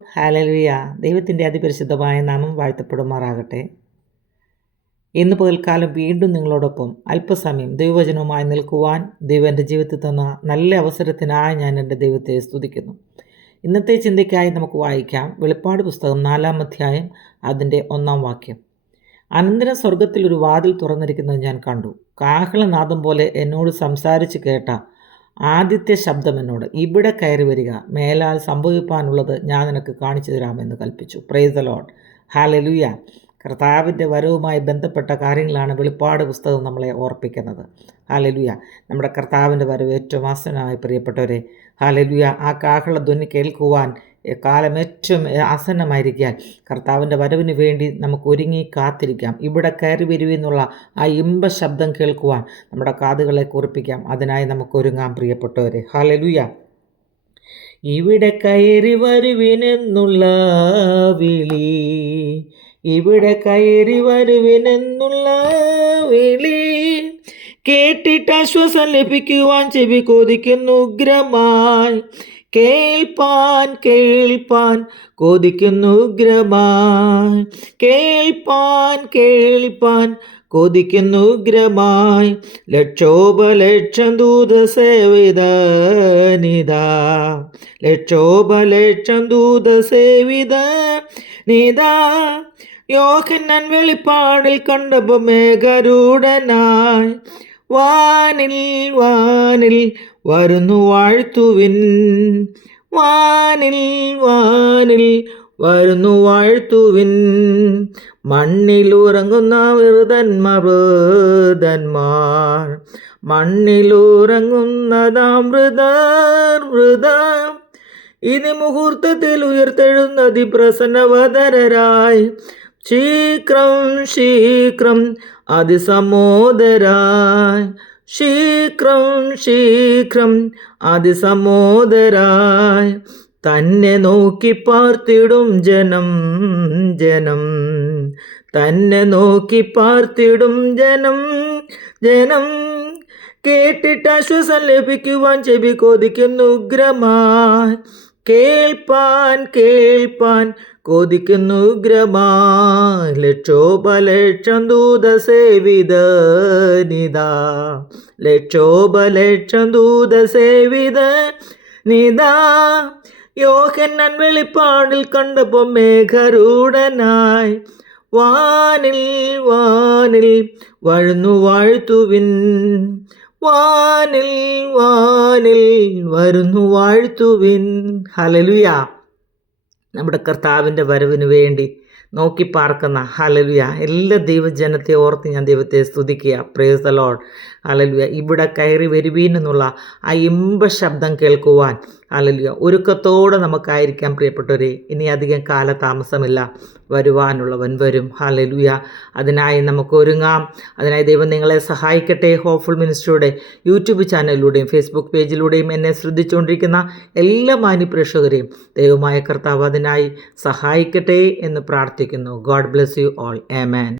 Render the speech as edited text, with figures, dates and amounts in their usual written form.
Hallelujah. ദൈവത്തിൻ്റെ അതിപരിശുദ്ധമായ നാമം വാഴ്ത്തപ്പെടുമാറാകട്ടെ. ഇന്ന് പകൽക്കാലം വീണ്ടും നിങ്ങളോടൊപ്പം അല്പസമയം ദൈവവചനവുമായി നിൽക്കുവാൻ ദൈവം എൻ്റെ ജീവിതത്തിൽ തന്ന നല്ല അവസരത്തിനായി ഞാൻ എൻ്റെ ദൈവത്തെ സ്തുതിക്കുന്നു. ഇന്നത്തെ ചിന്തയ്ക്കായി നമുക്ക് വായിക്കാം വെളിപ്പാട് പുസ്തകം 4-ാം അധ്യായം അതിൻ്റെ 1-ാം വാക്യം. അനന്തരം സ്വർഗത്തിൽ ഒരു വാതിൽ തുറന്നിരിക്കുന്നത് ഞാൻ കണ്ടു. കാഹളനാദം പോലെ എന്നോട് സംസാരിച്ച് കേട്ട ആദ്യത്തെ ശബ്ദം എന്നോട്, ഇവിടെ കയറി വരിക, മേലാൽ സംഭവിപ്പാനുള്ളത് ഞാൻ നിനക്ക് കാണിച്ചു തരാമെന്ന് കൽപ്പിച്ചു. Price the Lord. ഹല്ലേലൂയ. കർത്താവിൻ്റെ വരവുമായി ബന്ധപ്പെട്ട കാര്യങ്ങളാണ് വെളിപ്പാട് പുസ്തകം നമ്മളെ ഓർപ്പിക്കുന്നത്. ഹല്ലേലൂയ. നമ്മുടെ കർത്താവിൻ്റെ വരവ് ഏറ്റവും ആസന്നമായി പ്രിയപ്പെട്ടവരെ. ഹല്ലേലൂയ. ആ കാഹള ധ്വനി കേൾക്കുവാൻ കാലം ഏറ്റവും ആസന്നമായിരിക്കാൻ കർത്താവിൻ്റെ വരവിന് വേണ്ടി നമുക്ക് ഒരുങ്ങി കാത്തിരിക്കാം. ഇവിടെ കയറി വരുവെന്നുള്ള ആ ഇമ്പ ശബ്ദം കേൾക്കുവാൻ നമ്മുടെ കാതുകളെ കുറിപ്പിക്കാം. അതിനായി നമുക്ക് ഒരുങ്ങാം പ്രിയപ്പെട്ടവരെ. ഹല്ലേലൂയ. ഇവിടെ കയറി വരുവിനെന്നുള്ള വിളി, ഇവിടെ കയറി വരുവിനെന്നുള്ള വിളി കേട്ടിട്ട് ആശ്വാസം ലഭിക്കുവാൻ ചെവി കൊതിക്കുന്നു ഉഗ്രമായി. കേൾപ്പാൻ കേൾപ്പാൻ കൊതിക്കുന്നു ഉഗ്രമായി. കേൾപ്പാൻ കേൾപ്പാൻ കൊതിക്കുന്നു ഉഗ്രമായി. ലക്ഷോപലക്ഷം ദൂതസേവിതനിതാ, ലക്ഷോപലക്ഷം ദൂതസേവിതനിതാ. യോഹന്നാൻ വെളിപ്പാടിൽ കണ്ടപ്പോൾ മേഘരൂഢനായി വാനിൽ വാനിൽ വരുന്നു വാഴ്ത്തുവിൻ, വാനിൽ വാനിൽ വരുന്നു വാഴ്ത്തുവിൻ. മണ്ണിലുറങ്ങുന്ന വൃതന്മാർ, മണ്ണിലുറങ്ങുന്നതാം വൃതർ ഇനി മുഹൂർത്തത്തിൽ ഉയർത്തെഴുന്നതി പ്രസന്നവദരായി. ശീഘ്രം ശീഘ്രം അതിസമോദരായി, ശീഘ്രം ശീഘ്രം അതിസമോദരായി. തന്നെ നോക്കി പാർത്തിടും ജനം, ജനം തന്നെ നോക്കി പാർത്തിടും ജനം, ജനം കേട്ടിട്ട് ആശ്വാസം ലഭിക്കുവാൻ ചെവി കൊതിക്കുന്നു ഉഗ്രമായി. കേൾപ്പാൻ കേൾപ്പാൻ കൊതിക്കുന്നു ഉഗ്രമായി. ലക്ഷോപലക്ഷം ദൂതസേവിതനിതാ, ലക്ഷോപലക്ഷം ദൂതസേവിതനിതാ. യോഹന്നാൻ വെളിപ്പാടിൽ കണ്ടപ്പോൾ മേഘരൂഢനായി വാനിൽ വാനിൽ വരുന്നു വാഴ്ത്തുവിൻ, വാനിൽ വാനിൽ വരുന്നു വാഴ്ത്തുവിൻ. ഹല്ലേലൂയ. നമ്മുടെ കർത്താവിൻ്റെ വരവിന് വേണ്ടി നോക്കി പാർക്കുന്ന ഹല്ലേലൂയ എല്ലാ ദൈവജനത്തെ ഓർത്ത് ഞാൻ ദൈവത്തെ സ്തുതിക്കുക. Praise the Lord. ഹല്ലേലൂയ. ഇവിടെ കയറി വരുവീൻ എന്നുള്ള ആ ഇമ്പ ശബ്ദം കേൾക്കുവാൻ ഹല്ലേലൂയ ഒരുക്കത്തോടെ നമുക്കായിരിക്കാം പ്രിയപ്പെട്ടവരെ. ഇനി അധികം കാലതാമസമില്ല, വരുവാനുള്ളവൻ വരും. ഹല്ലേലൂയ. അതിനായി നമുക്ക് ഒരുങ്ങാം. അതിനായി ദൈവം നിങ്ങളെ സഹായിക്കട്ടെ. ഹോപ്പ്ഫുൾ മിനിസ്ട്രിയുടെ യൂട്യൂബ് ചാനലിലൂടെയും ഫേസ്ബുക്ക് പേജിലൂടെയും എന്നെ ശ്രദ്ധിച്ചുകൊണ്ടിരിക്കുന്ന എല്ലാ മാന്യപ്രേക്ഷകരെയും ദൈവമായ കർത്താവ് അതിനായി സഹായിക്കട്ടെ എന്ന് പ്രാർത്ഥിക്കുന്നു. God bless you all. Amen.